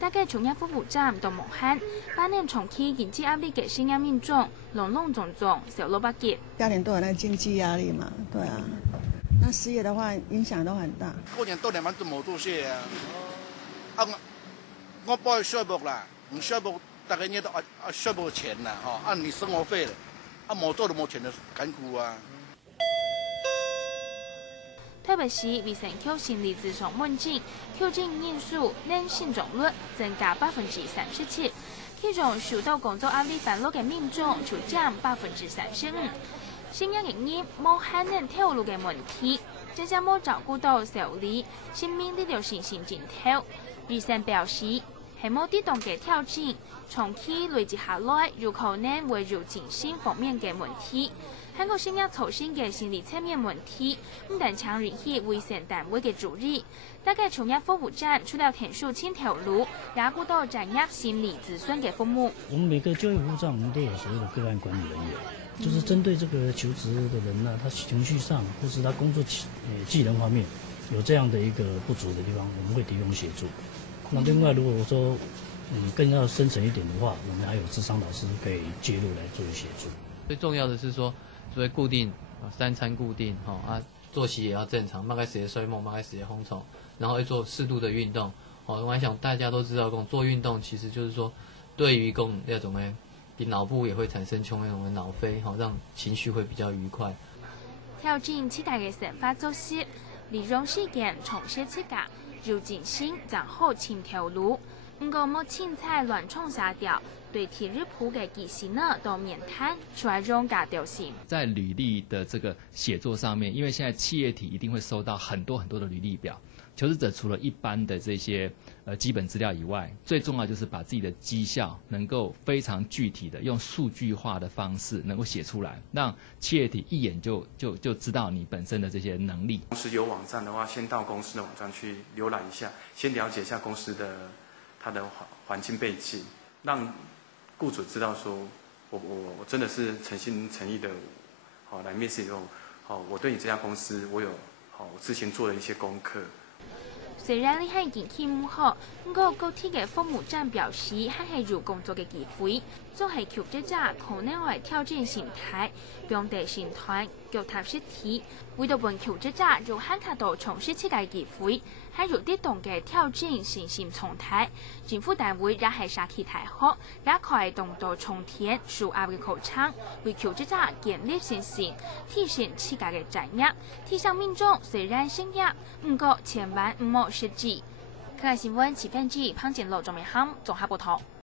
大概从业服务站到武汉，8年重启经济压力嘅声音民众，笼笼总总，小萝卜结。家庭都有那经济压力嘛，对啊。那失业的话，影响都很大。過年多年晚都冇做事啊！我報稅務啦，唔稅務大概你都稅務錢啦，按你生活費啦，冇做都冇錢就緊苦啊。特別是衛生局心理諮詢門診，確診人數年新增率增加37%，其中受到工作壓力煩惱嘅民眾就佔35%。新一營業冇可能透露嘅問題，真正冇照顧到受理，生命呢條線先盡頭。醫生表示，係冇啲動嘅挑戰，長期累積下來，有可能會有精神方面嘅問題。香港新一造成嘅心理層面問題，唔但強引起衛生單位嘅注意，大概從業服務站除了天數千條路，也顧到專業心理諮詢嘅服務。我們每個就業服務站，我們都有所謂的個案管理人員，就是針對這個求職的人呢，他情緒上或是他工作技能方面有這樣的一個不足的地方，我們會提供協助。那另外，如果說更要深層一點的話，我們還有諮商老師可以介入來做協助。最重要的是說，所謂固定3餐固定，作息也要正常，擘開時間睡夢，擘開時間烘床，然後會做適度的運動。我想大家都知道，做運動其實就是說，對於那種你腦部也會產生那種腦啡，讓情緒會比較愉快。調整自家嘅生活作息，利用時間重設自家，要靜心走好前條路。唔過冇青菜亂衝殺掉，對體日鋪嘅技術呢都免談，出來種加調性。在履歷的這個寫作上面，因為現在企業體一定會收到很多的履歷表，求職者除了一般的這些基本資料以外，最重要就是把自己的績效能夠非常具體的用數據化的方式能夠寫出來，讓企業體一眼就知道你本身的這些能力。公司有網站的話，先到公司的網站去瀏覽一下，先了解一下公司的它的環境背景，讓雇主知道說我真的是誠心誠意的來面試以後，我對你這家公司我之前做了一些功課。雖然你係經濟唔好，不過高鐵嘅服務站表示係有工作嘅機會，作為求職者可能會挑戰心態，並地線團腳踏實地，為到本求職者有很多從事設計機會，係有啲動嘅挑戰信心狀態。政府單位也係殺氣太好，也可以動到重填數額嘅考場，為求職者建立信心，體現設計嘅專業。提醒民眾雖然盛業，不過千萬唔好失志。各界新聞7編輯潘建樂、鍾明涵綜合報道。